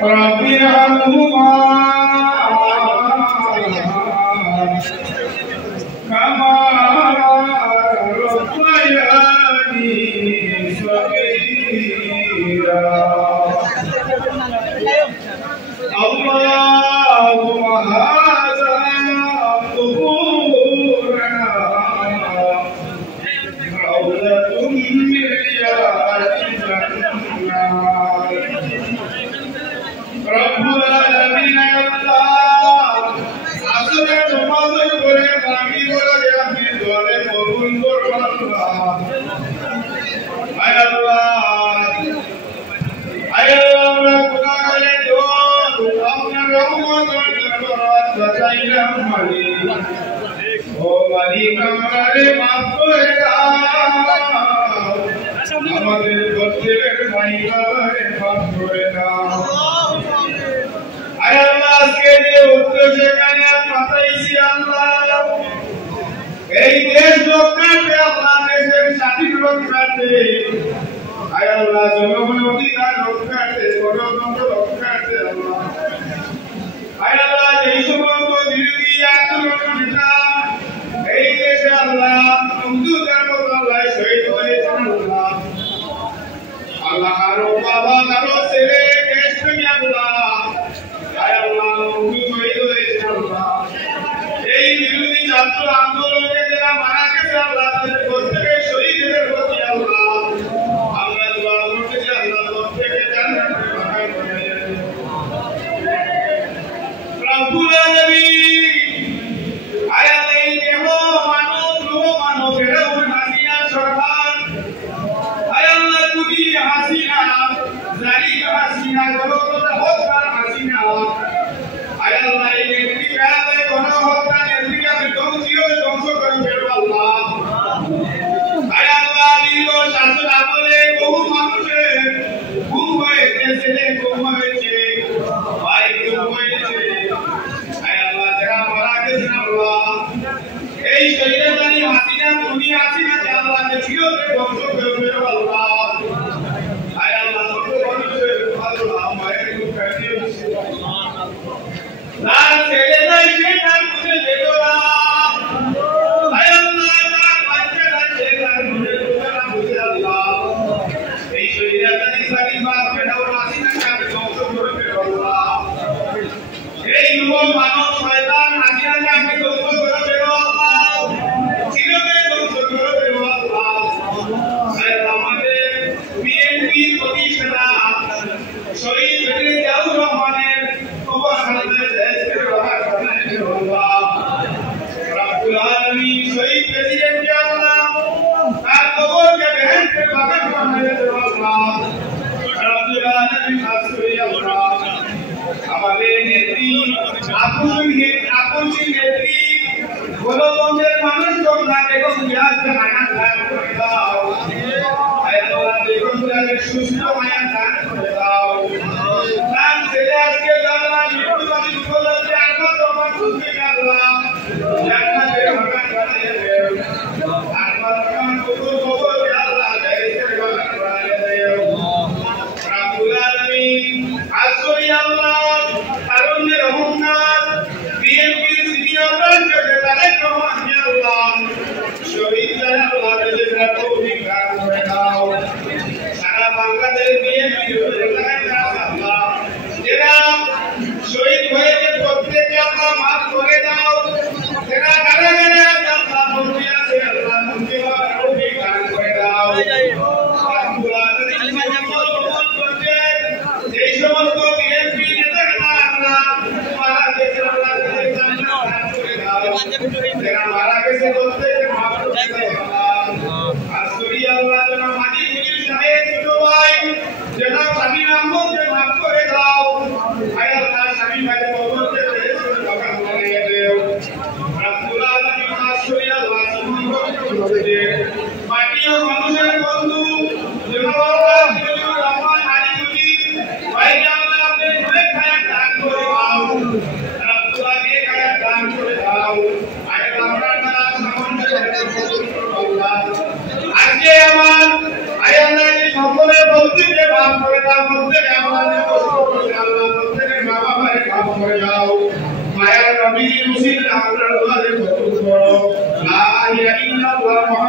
رب ارحمهما كما ربياني صغيرا اللهم هذا قبورنا روضة من رياض الجنة رب العالمين الله আসলে তোমাদের করে আমি বলে আমি দোয়া কবুল করব আল্লাহ আয় আল্লাহ আমরা গুনাহগারে দোয়া আপনার রহমত ও বরকত বাঁচাইলাম মালিক ও মালিক আমারে maaf করে দাও আমাদের প্রত্যেকের মাইবারে maaf করে দাও আয় আল্লাহ আজকে যে উদ্দেশ্যে কানে পাঠাইছি আল্লাহ এই দেশ রক্ষাতে আল্লাহ দেশের স্বাধীন রক্ষাতে আয় আল্লাহ জনগণের অধিকার রক্ষাতে গণতন্ত্র রক্ষাতে আল্লাহ আয় আল্লাহ এই সমস্ত বিরোধী আন্দোলন নেতা এই দেশে আল্লাহ মুক্তির মতো আল্লাহ শহীদ হয়েছেন আল্লাহ আল্লাহ কারো বাবা কারো ছেলে দেশপ্রেমী আল্লাহ আয় আল্লাহ মুক্তি শহীদ হয়েছেন আল্লাহ এই বিরোধী ছাত্র আন্দোলনে যারা মারা গেছে আল্লাহ তাদের প্রত্যেকের শহীদের প্রতি আল্লাহ আমরা দোয়া করতেছি আল্লাহ প্রত্যেকে জান্নাতে বাহাই করে দেন রব্বুল আলামিন আয় আল্লাহ এই দেহ মানব ফেরাউন হাসিনা সরকার আয় আল্লাহ কুদি হাসিনা জালিম হাসিনা গণতন্ত্র হত্যার হাসিনা আয় আল্লাহ এই নেত্রী বেড়াতে গণহত্যা নেত্রীকে ধ্বংস করে ফেলবো আল্লাহ আয় আল্লাহ দীর্ঘ শাসন আমলে বহু মানুষের ঘুম হয়েছে ছেলে ঘুম হয়েছে ভাই ঘুম হয়েছে আয় আল্লাহ যারা মারা গেছেন আল্লাহ এই শরীরদারি হাসিনা তুমি হাসিনাকে আল্লাহকে চিরতরে ধ্বংস করে ফেলবো আল্লাহ আয় আল্লাহ কত মানুষের আল্লাহ মায়ের দুঃখ দিয়েছে তার ছেলে নাই সে তার মুখে দেখো না আয় আল্লাহ তার বাচ্চারা সে তার মুখে দেখো না বুঝে আল্লাহ এই শরীরদারি সালিমা ফেরাও হাসিনাকে আমি ধ্বংস করে ফেলবো আল্লাহ এই যুবক মানব শয়তান হাসিনাকে আমি ধ্বংস করে ফেলবো আল্লাহ চিরতরে ধ্বংস করে ফেলবো আল্লাহ আয় আমাদের বিএনপি প্রতিষ্ঠাতা শহীদ বেগম জিয়াউর রহমানের কবর হাতে দেশকে রক্ষা করতে আল্লাহ রব্বুল আলামিন শহীদ প্রেসিডেন্ট কে আল্লাহ তার কবরকে বেহেশতে বাগান বানিয়ে দেও আল্লাহ রব্বুল আলামিন আসরে আল্লাহ আমাদের নেত্রী আপুসি নেত্রী গণতন্ত্রের মানুষ তোমরা বেগম জিয়াকে হায়াত দান করে দাও আয় আল্লাহ বেগম জিয়াকে সুস্থ হায়াত দান করে দাও তার ছেলে আজকে আল্লাহ মৃত্যুবাদী উপলক্ষে আল্লাহ তোমার খুশি আল্লাহ জান্নাতের বাগান বানিয়ে দেও আল্লাহ তোমার কবর আল্লাহ জান্নাতের বাগান বানিয়ে দেও রব্বুল আলামিন আসরি আল্লাহ আরুনের অহংকার বিএনপির সিনিয়র রাষ্ট্রপতি তারেক রহমান আল্লাহ শহীদ যারা আল্লাহ তাদের তৌফিক দান করে দাও সারা বাংলাদেশ বিএনপি আল্লাহ যারা শহীদ হয়েছে প্রত্যেককে আল্লাহ মাফ করে দাও যারা কারাগারে আছে আল্লাহ মুক্তি আছে আল্লাহ মুক্তি হওয়ার তৌফিক দান করে দাও রব্বুল আলামিন এই সমস্ত বিএনপি নেতারা আল্লাহ মারা গেছে আল্লাহ তাদের জান্নাত দান করে দাও যারা মারা গেছে প্রত্যেককে মাফ করে দাও আল্লাহ আসরি আল্লাহ যেন মাটি মুজিব সাহেব ছোট ভাই যেন স্বামী আহমদকে মাফ করে দাও আয় আল্লাহ স্বামী ভাইয়ের কবরকে বেহেশতের বাগান বানিয়ে দেও রব্বুল আলামিন আসরি আল্লাহ মাটি ও মানুষের বন্ধু যেন আল্লাহ জিয়াউর রহমান আলী মুজিব ভাইকে আল্লাহ আপনি অনেক হায়াত দান করে দাও রব্বুল আলামিন হায়াত দান করে দাও আয় আল্লাহ তাআলা সামনে আল্লাহ আজকে আমার আয় আল্লাহ এই সকলের বন্ধুকে মাফ করে দাও প্রত্যেক আমাদের কষ্ট করে দাও করে দাও মায়ার নবীর উসিলা আমরা দোয়া কবুল করো লা ইলাহা ইল্লাল্লাহ